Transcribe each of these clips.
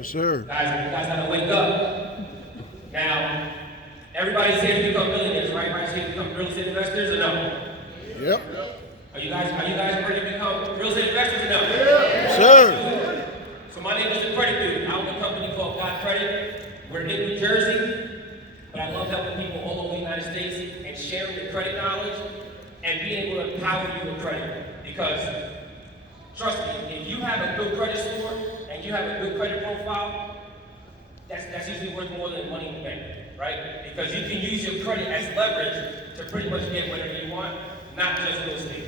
Yes, sir. Guys gotta wake up. Now, everybody's here to become millionaires, right? Everybody's here to become real estate investors or no? Yep. Are you guys ready to become real estate investors or no? Yes, sir. So my name is the Credit Dude. I own a company called God Credit. We're in New Jersey, but I love helping people all over the United States and sharing the credit knowledge and being able to empower you with credit. Because trust me, if you have a good credit score and you have a good credit profile, that's usually worth more than money in the bank, right? Because you can use your credit as leverage to pretty much get whatever you want, not just real estate.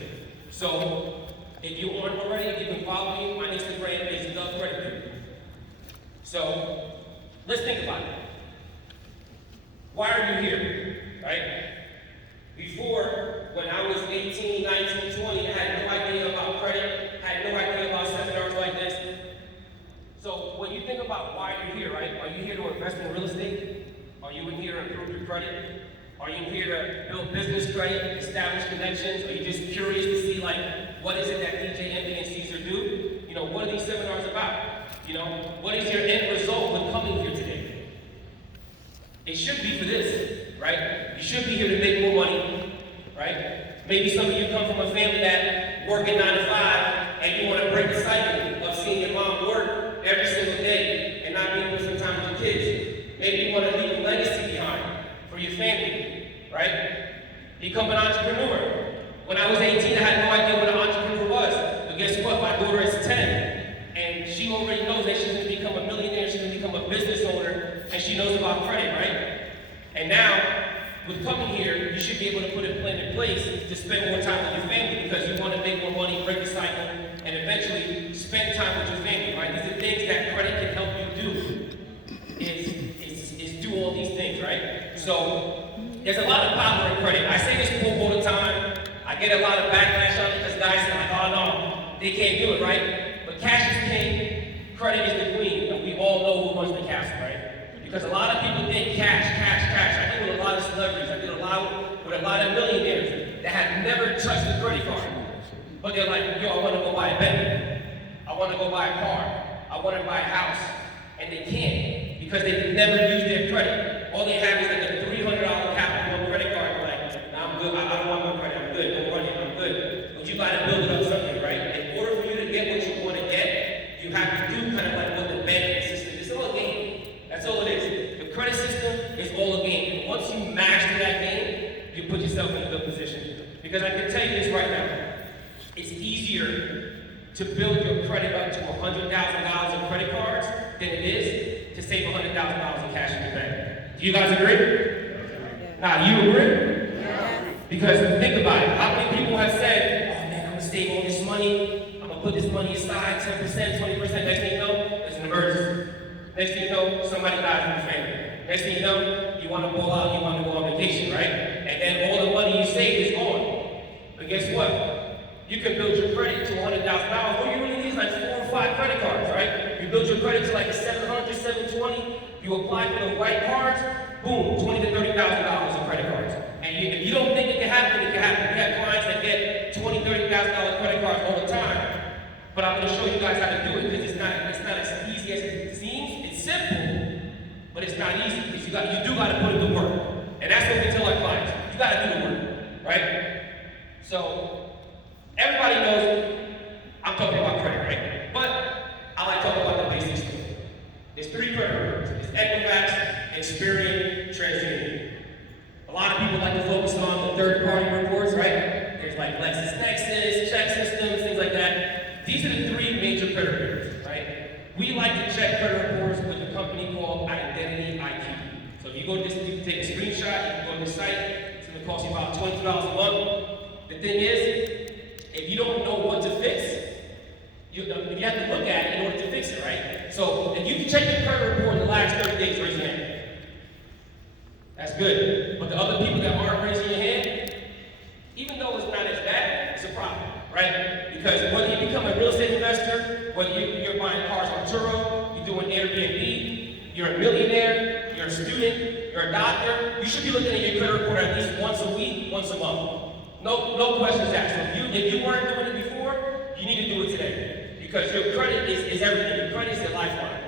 So if you aren't already, if you can follow me, my Instagram is The Credit Dude. So let's think about it. Why are you here, right? Before, when I was 18, 19, 20, I had no idea about credit, had no idea about seminars like this. So when you think about why you're here, right? Are you here to invest in real estate? Are you in here to improve your credit? Are you here to build business credit, establish connections? Are you just curious to see, like, what is it that DJ, MD, and CEASAR do? You know, what are these seminars about? You know, what is your end result with coming here today? It should be for this, right? You should be here to make more money, right? Maybe some of you come from a family that working 9 to 5, and you want to break the cycle of seeing your mom work every single day and not being able to spend time with your kids. Maybe you want to leave a legacy behind for your family, right? Become an entrepreneur. When I was 18, I had no idea what an entrepreneur was. But guess what? My daughter is 10, and she already knows that she's going to become a millionaire, she's going to become a business owner, and she knows about credit, right? And now, with coming here, you should be able to put a plan in place to spend more time with your family because you want to make more money, break the cycle, and eventually spend time with your family, right? These are things that credit can help you do, is do all these things, right? So, there's a lot of power in credit. I say this quote all the time. I get a lot of backlash on it because guys say, like, oh no, they can't do it, right? But cash is king, credit is the queen, and we all know who runs the castle, right? Because a lot of people think cash. I deal with a lot of celebrities. I deal with a lot of millionaires that have never touched a credit card. But they're like, yo, I want to go buy a Bentley. I want to go buy a car. I want to buy a house. And they can't because they've never used their credit. All they have is like a $300 Capital One credit card. They're like, nah, I'm good. I don't want my credit. I'm good. Don't run it. I'm good. But you got to build it up something, right? In order for you to get what you want to get, you have to do kind of like what the banking system is. It's all a game. That's all it is. The credit system is all a game. And once you master that game, you put yourself in a good position. Because I can tell you this right now. It's easier to build your credit up to $100,000 in credit cards than it is to save $100,000 in cash in your bank. Do you guys agree? Now, you agree? Yes. Because think about it. How many people have said, oh man, I'm going to save all this money. I'm going to put this money aside, 10%, 20%. Next thing you know, there's an emergency. Next thing you know, somebody dies in your family. Next thing you know, you want to pull out, you want to go on vacation, right? And then all the money you saved is gone. But guess what? You can build your credit to $100,000. What you really need is like 4 or 5 credit cards, right? You build your credit to like a 700, 720. You apply for the right cards, boom, $20,000 to $30,000 in credit cards. And if you don't think it can happen, it can happen. We have clients that get $20,000, $30,000 credit cards all the time. But I'm going to show you guys how to do it because it's not as easy as it seems. It's simple, but it's not easy because you do got to put in the work. And that's what we tell our clients. You got to do the work, right? So everybody knows I'm talking about credit, right? But I like talking about the basics too. There's 3 credit reports. It's Equifax, Experian, TransUnion. A lot of people like to focus on the third-party reports, right? There's like LexisNexis, check systems, things like that. These are the 3 major credit reports, right? We like to check credit reports with a company called Identity IQ. So if you go to this, you can take a screenshot, you can go to the site, it's going to cost you about $22 a month. The thing is, if you don't know what to fix, you have to look at it in order to fix it, right? So if you can check your credit report in the last 30 days, raise your hand. That's good. But the other people that aren't raising your hand, even though it's not as bad, it's a problem, right? Because whether you become a real estate investor, whether you're buying cars on Turo, you're doing Airbnb, you're a millionaire, you're a student, you're a doctor, you should be looking at your credit report at least once a week, once a month. No questions asked. So if you weren't doing it before, you need to do it today. Because your credit is everything. Your credit is your lifeline.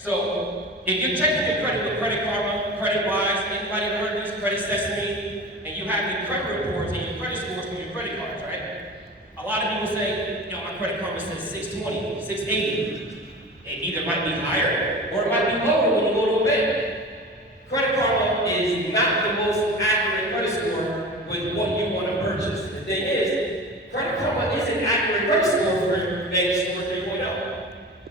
So if you're checking your credit with Credit Karma, Credit Wise, anybody ever heard of this, Credit Sesame, and you have your credit reports and your credit scores from your credit cards, right? A lot of people say, you know, my Credit Karma says 620, 680. It either might be higher or it might be lower when you go to a bank. Credit Karma is not the most accurate credit score with what you want to purchase. The thing is, Credit Karma is an accurate credit score for bank score 3.0.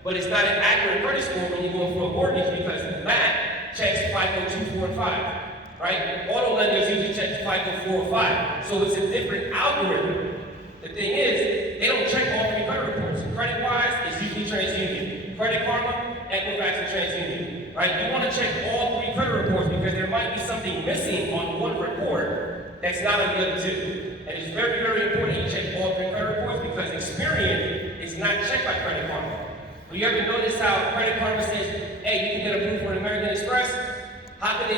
But it's not an accurate credit score when you're going for a mortgage because that checks FICO 2, 4, and 5. Right? Auto lenders usually check FICO 4 or 5. So it's a different algorithm. The thing is, they don't check all three credit reports. Credit Wise is usually TransUnion. Credit Karma, Equifax, and TransUnion. Right? You want to check all three credit reports because there might be something missing on one report that's not on the other two. And it's very, very important you check all three credit reports because Experian is not checked by Credit Karma. Have you ever noticed how Credit Karma says, hey, you can get approved for an American Express? How can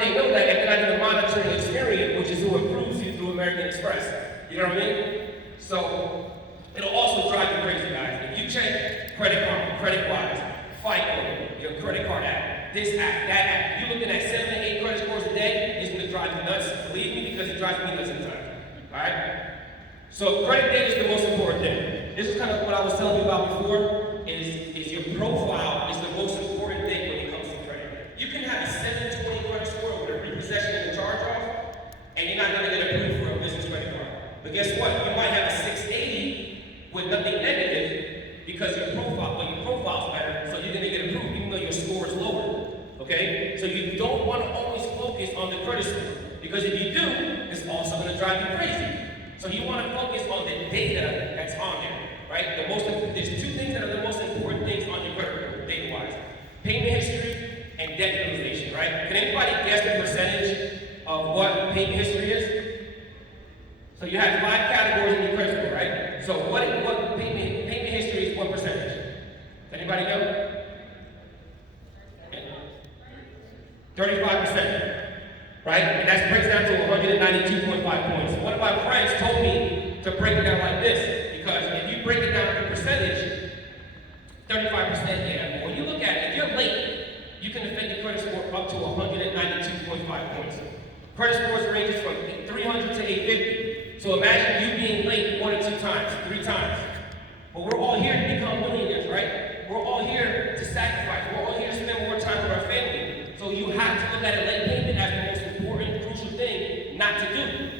they know that if they're not even monitoring Experian, which is who approves you through American Express? You know what I mean? So it'll also drive you crazy, guys. If you check Credit Karma, Credit Wise, FICO, your credit card app, this app, that app, you're looking at 7 to 8 credit scores a day, it's gonna drive you nuts. Believe me, because it drives me nuts sometimes. Alright? So credit data is the most important thing. This is kind of what I was telling you about before. Is your profile is the most important thing when it comes to credit. You can have a 720 credit score with a repossession and a charge-off, and you're not going to get approved for a business credit card. But guess what? You might have a 680 with nothing negative because your profile's better, so you're going to get approved even though your score is lower. Okay? So you don't want to always focus on the credit score because if you do, it's also going to drive you crazy. So you want to focus on the data that's on there. Right? There's two things that are the most important things on your credit report, data-wise. Payment history and debt utilization, right? Can anybody guess the percentage of what payment history is? So you have 5 categories in your credit score, right? So what payment history is what percentage? Does anybody know? 35%, right? And that breaks down to 192.5 points. One of my friends told me to break it down like this. Because if you break it down to percentage, 35%, yeah. When you look at it, if you're late, you can affect your credit score up to 192.5 points. Credit scores ranges from 300 to 850. So imagine you being late 1 or 2 times, 3 times. But we're all here to become millionaires, right? We're all here to sacrifice. We're all here to spend more time with our family. So you have to look at a late payment as the most important, crucial thing not to do.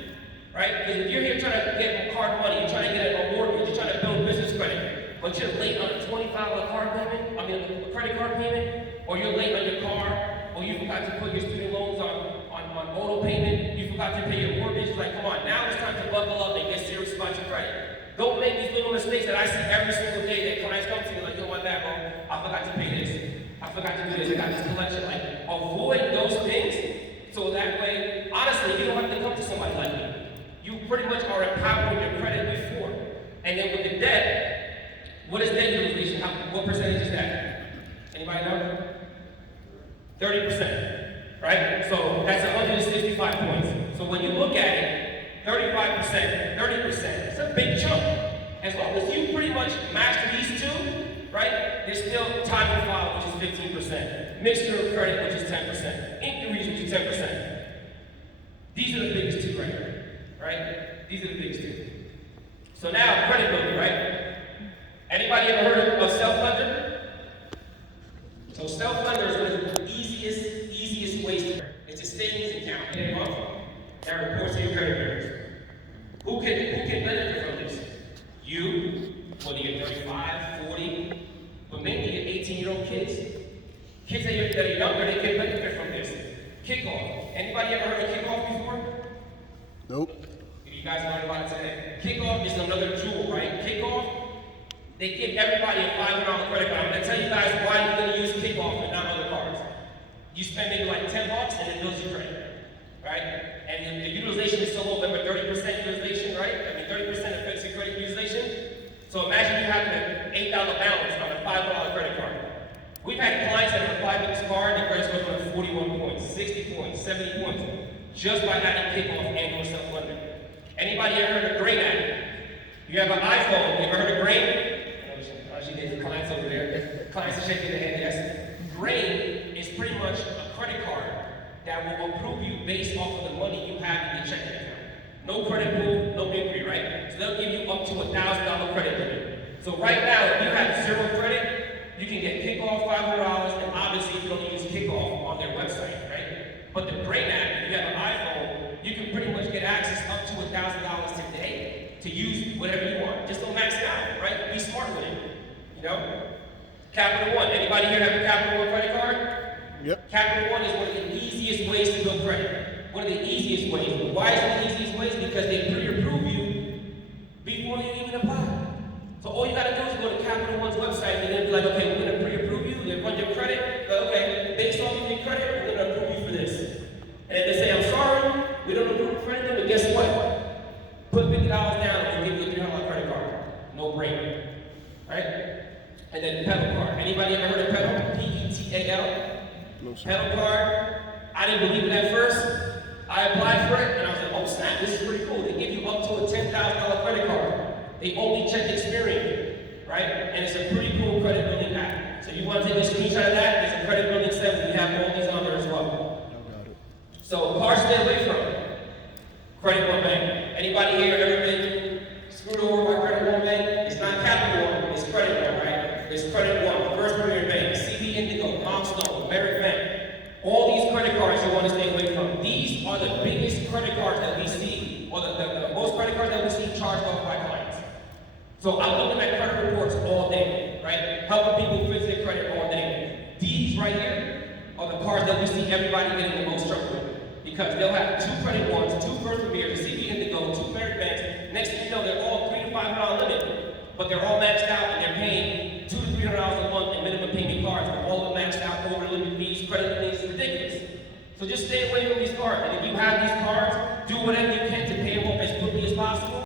Right? Because if you're here trying to get card money, you're trying to get a mortgage, you're trying to build business credit, but you're late on a $25 card payment, a credit card payment, or you're late on your car, or you forgot to put your student loans on auto payment, you forgot to pay your mortgage, it's like, come on, now it's time to buckle up and get serious about your credit. Don't make these little mistakes that I see every single day that clients come to me like, yo, my bad, bro, I forgot to pay this, I forgot to do this, I got this collection. Like, avoid those things, so that way, honestly, you don't have to come to somebody like me. You pretty much are empowering your credit before. And then with the debt, what is debt utilization? What percentage is that? Anybody know? 30%, right? So that's 165 points. So when you look at it, 35%, 30%, it's a big chunk. As long as you pretty much master these two, right? There's still time to file, which is 15%. Mixture of credit, which is 10%. Inquiries, which is 10%. These are the biggest two right here. Right? These are the biggest two. So now, credit building, right? Anybody ever heard of self-lender? So self-lender is one of the easiest ways to it's a savings account every month that reports to your credit bureaus. Who can benefit from this? You, whether you're 35, 40, but mainly your 18-year-old kids. Kids that are younger, they can benefit from this. Kickoff. Anybody ever heard of kickoff before? Nope. You guys learned about it today. Kickoff is another jewel, right? Kickoff, they give everybody a $500 credit card. I'm going to tell you guys why you're going to use Kickoff and not other cards. You spend maybe like $10 and it builds your credit, right? And the utilization is so low, remember 30% utilization, right? I mean 30% affects your credit utilization. So imagine you have an $8 balance on a $5 credit card. We've had clients that have applied with this card and credit scores went 41 points, 60 points, 70 points, just by adding Kickoff annual self-lending. Anybody ever heard of Grain app? You have an iPhone, you ever heard of Grain? She did, clients over there. Clients are shaking their head, yes. that will approve you based off of the money you have in your checking account. No credit pull, no inquiry, right? So they'll give you up to $1,000 credit limit. So right now, if you have zero credit, you can get kickoff $500, and obviously you don't use kickoff on their website, right? But the Brain app, if you have an iPhone, you can pretty much get access up to $1,000 today to use whatever you want. Just don't max it out, right? Be smart with it, you know? Capital One. Anybody here have a Capital One credit card? Yep. Capital One is one of the easiest ways to build credit. One of the easiest ways. Why is it the easiest ways? Because they pre-approve you before you even apply. So all you gotta do is go to Capital One's website and then be like, okay, we're gonna pre-approve you, they run your credit, but okay, based on your credit, we're gonna approve you for this. And if they say, I'm sorry, we don't approve for anything, but guess what? Put $50 down and we'll give you a $300 credit card. No brainer. Right? And then pedal card. Anybody ever heard of pedal? P-E-T-A-L? No, sir. Pedal card. I didn't believe it at first. I applied for it and I was like, oh snap, this is pretty cool. They give you up to a $10,000 credit card. They only check Experian, right? And it's a pretty cool credit building app. So you want to take a screenshot of that? There's a credit building step. We have all these on there as well. I got it. So cards stay away from. Credit One Bank. Anybody here ever been screwed over by Credit One Bank? It's not Capital One, it's Credit One, right? It's Credit One, First Premier Bank, CB Indigo, Milestone, Merit Bank. All these credit cards you want to stay away from. These are the biggest credit cards that we see, or the most credit cards that we see charged off by clients. So I'm looking at credit reports all day, right? Helping people fix their credit all day. These right here are the cards that we see everybody getting the most trouble with. Because they'll have 2 credit ones, 2 First Premier, CB Indigo, 2 Merit Banks. Next thing you know, they're all $300 to $500 limit. But they're all maxed out and they're paying $200 to $300 a month in minimum payment cards. They're all of them maxed out, over limit fees, credit limits, ridiculous. So just stay away from these cards. And if you have these cards, do whatever you